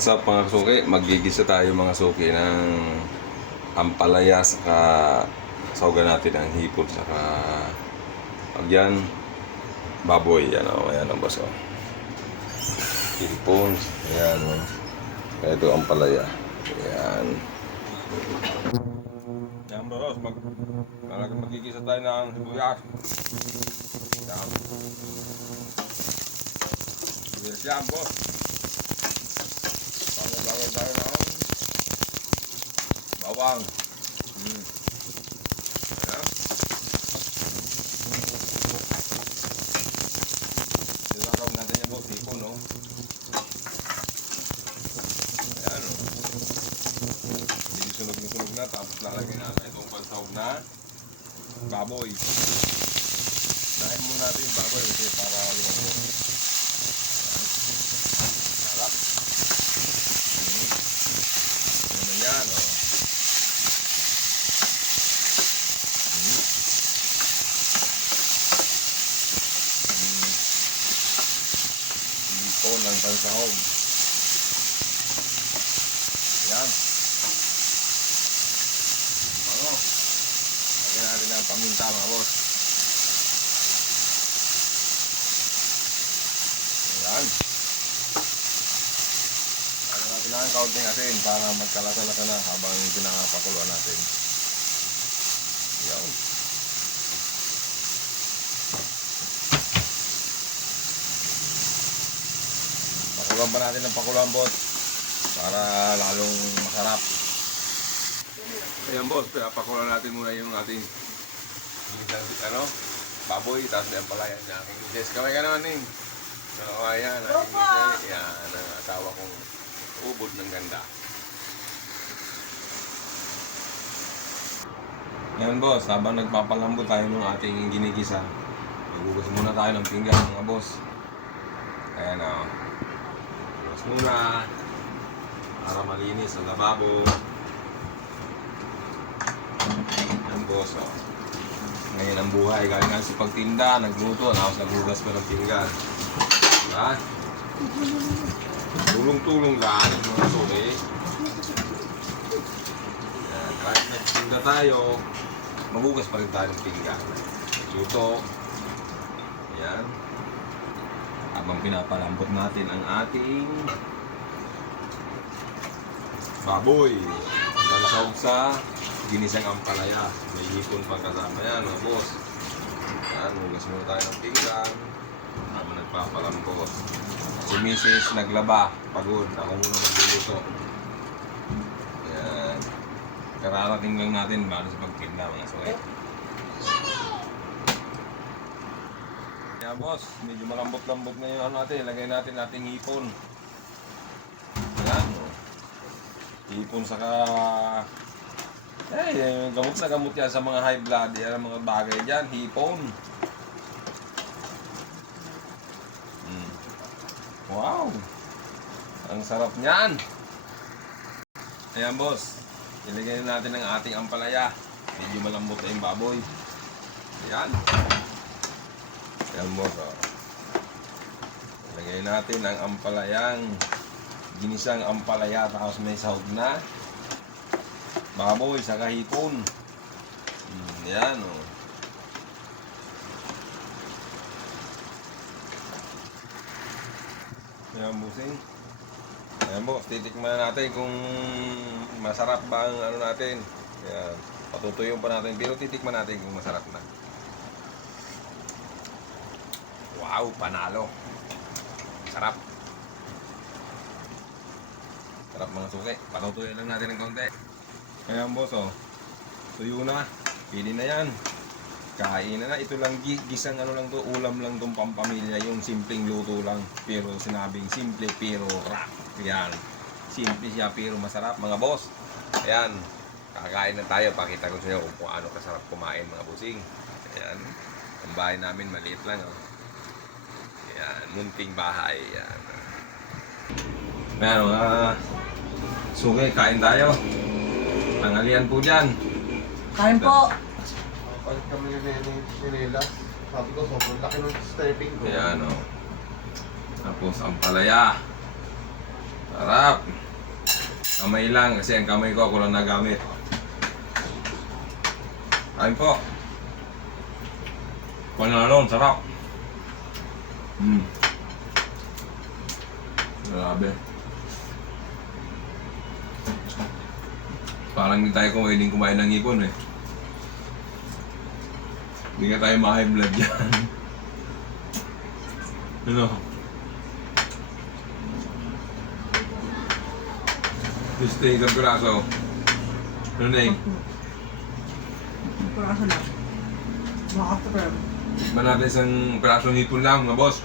What's up mga suki? Magigisa tayo mga suki ng ampalaya saka sauga natin ang hipon saka yan baboy. Yan o, ayan ang baso. Hipon, ayan o. Ito ampalaya. Ayan. Yan boss, magigisa tayo ng sibuyas. Yan. Sibuyas yan boss. Lagay tayo ng bawang. Ayan. Nilagawin natin yan boss, hipon no. Ayan o. Hindi sunog na, tapos lalagay natin itong pansahog na baboy. Nahin muna natin yung baboy kasi para lumang. Sarap. Yan o. Hipon ng pansahog. Yan. Ano? Lagyan natin ang paminta mga boss. Yan. Lagyan natin ang kaunting asin para magkalasa-lasa na habang pinapakuluan natin. Yan. Pakuluan pa natin ng pakuluan boss para lalong masarap. Ayan boss, pakuluan natin muna yung ating baboy, tapos yung palaya niya. Yes, kamay ka naman eh. So ayan, yan ang asawa kong ubod ng ganda. Yan boss, habang nagpapalambot tayo ng ating ginigisa, magugas muna tayo ng pinggan mga boss. Ayan o. Magugas muna para malinis ang lababo. Yan boss o. Ngayon ang buhay, galing nga sa pagtinda, nagluto, nagugas pa ng pinggan. Diba? Tulong-tulong lang mga suki. Kahit nagtinda tayo, magugas pa rin tayo ng pinggan. Luto. Ayan. Habang pinapalambot natin ang ating baboy. Bansahog sa ginisang ampalaya. May hipon pa kasama yan, mga boss. Ayan, magugas muna tayo ng pinggan habang nagpapalambot. Si Mrs. naglaba, pagod. Ako muna magluluto. Ayan. Kararating lang natin bago sa pagtinda mga suki. Kaya boss, medyo malambot-lambot na yung natin. Lagay natin ating hipon. Ayan. Hipon saka gamot na gamot yan sa mga high blood. Yan ang mga bagay dyan. Hipon. Wow! Ang sarap niyan! Ayan boss, ilagay natin ang ating ampalaya. Medyo malambot na yung baboy. Ayan. Ayan boss oh. Ilagay natin ang ampalayang ginisang ampalaya, tapos may sahog na baboy sa kahipon. Ayan oh. Ayan busing. Ayan boss, titikman natin kung masarap ba ang ano natin. Ayan, patutuyon pa natin pero titikman natin kung masarap na. Wow, panalo. Sarap. Sarap mga suki. Patutuyon lang natin ng konti. Ayan boss oh. Tuyo na. Pili na yan. Kain na. Ito lang gisang ano lang to, ulam lang tong pampamilya, yung simpleng luto lang. Pero sinabing simple pero rock. Yan. Simple siya pero masarap mga boss. Ayan. Kakain na tayo. Pakita ko sa inyo kung ano kasarap kumain mga busing. Ayan. Ang bahay namin maliit lang oh. Ayan. Munting bahay. Ayan. Ayan mga suki, kain tayo. Tanghalian po dyan. Kain po. Palit kami ni Nela. Sabi ko, sobrang laki ng stepping ko. Ayan o. Tapos ang palaya. Sarap. Kamay lang kasi ang kamay ko ako lang nagamit. Kain po. Panalon, sarap. Grabe. Parang hindi tayo pwedeng kumain ng ipon eh. Hindi nga tayo ma-high blood dyan. Ano? Steak ang piraso. Ano na eh? Piraso lang. Makakapag. Tikman natin isang pirasong hipon lang mga boss.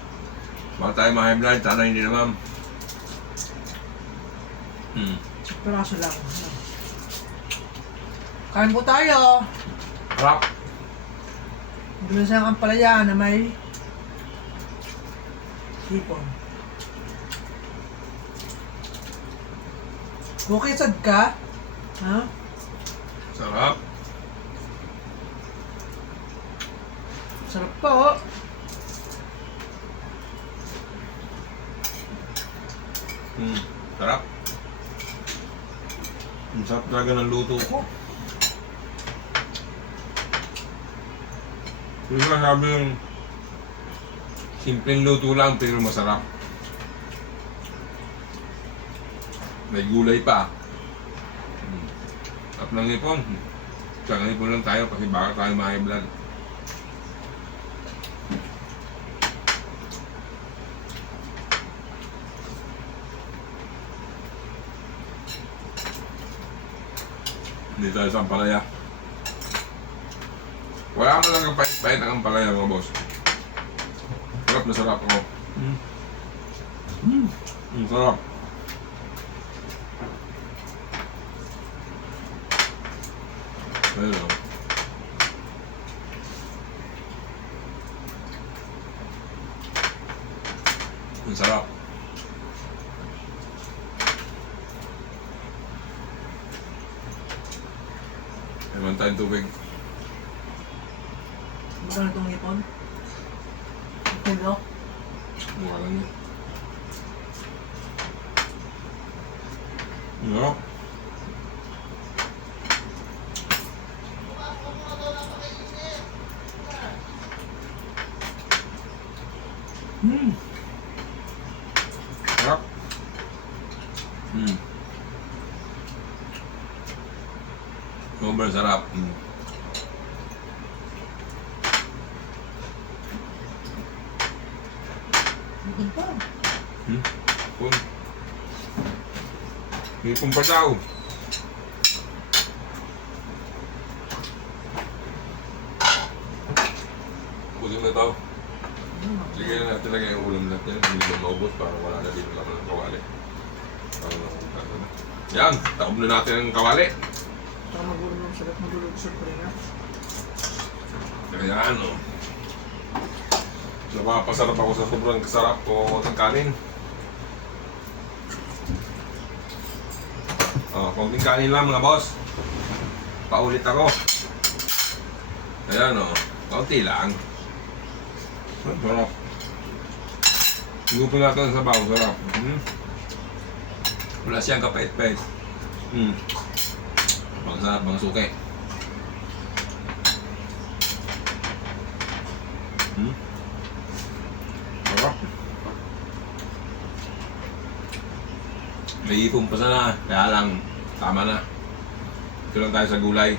Baka tayo ma-high blood, sana hindi naman. Piraso lang. Kain po tayo. Harap! Ginisang ang palaya na may hipon. Okay, sad ka? Ha? Sarap! Sarap po. Sarap! Ang sarap talaga ng luto ko. Hindi ko sabi yung simpleng luto lang pero masarap. May gulay pa. At ng ipon. Tsaka ng ipon lang tayo kasi baka tayo ma-high blood. Hindi tayo sa ampalaya. Wala mo lang ang pahit-pahit ang ampalaya mga boss. Sarap na sarap ako. Sarap. Ayun o. Ang sarap. Ewan tayong tubig. Magkano itong hipon? Kilo? Mukha lang yun. No. Sarap. Sobrang sarap. Hipon pa. Pun. Hipon pa daw. Ulim na daw. Sige na natin lagay yung ulam natin. Hindi ba maubos para wala na din laman ng kawali. Yan, taob na natin ang kawali. Saka magulong sarap, magulong sarap rin ha. Kaya ano, napapasarap ako sa sobrang sarap ko ng kanin. Konting kanin lang mga boss. Paulit ako. Ayan kaunti lang. Sarap. Higupin natin sa bago, sarap. Wala siyang kapait-pait. Bang sarap, bang suke. Sarap. May ipon pa sana, kaya lang tama na. Ito lang tayo sa gulay.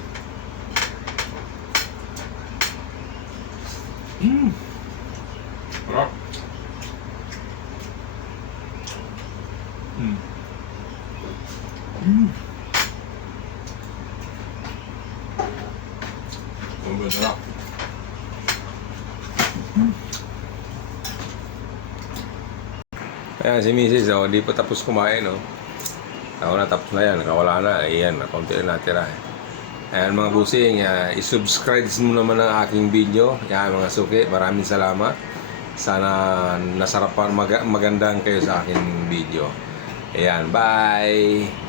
Sarap. Sobrang sarap. Ayan si Mrs. Di pa tapos kumain Ako na tapos na yan, nakawala na. Ayan, kaunti na natira. Ayan mga busing, isubscribe mo naman ang aking video. Ayan mga suki, maraming salamat. Sana nasarapan magandang kayo sa aking video. Ayan, bye!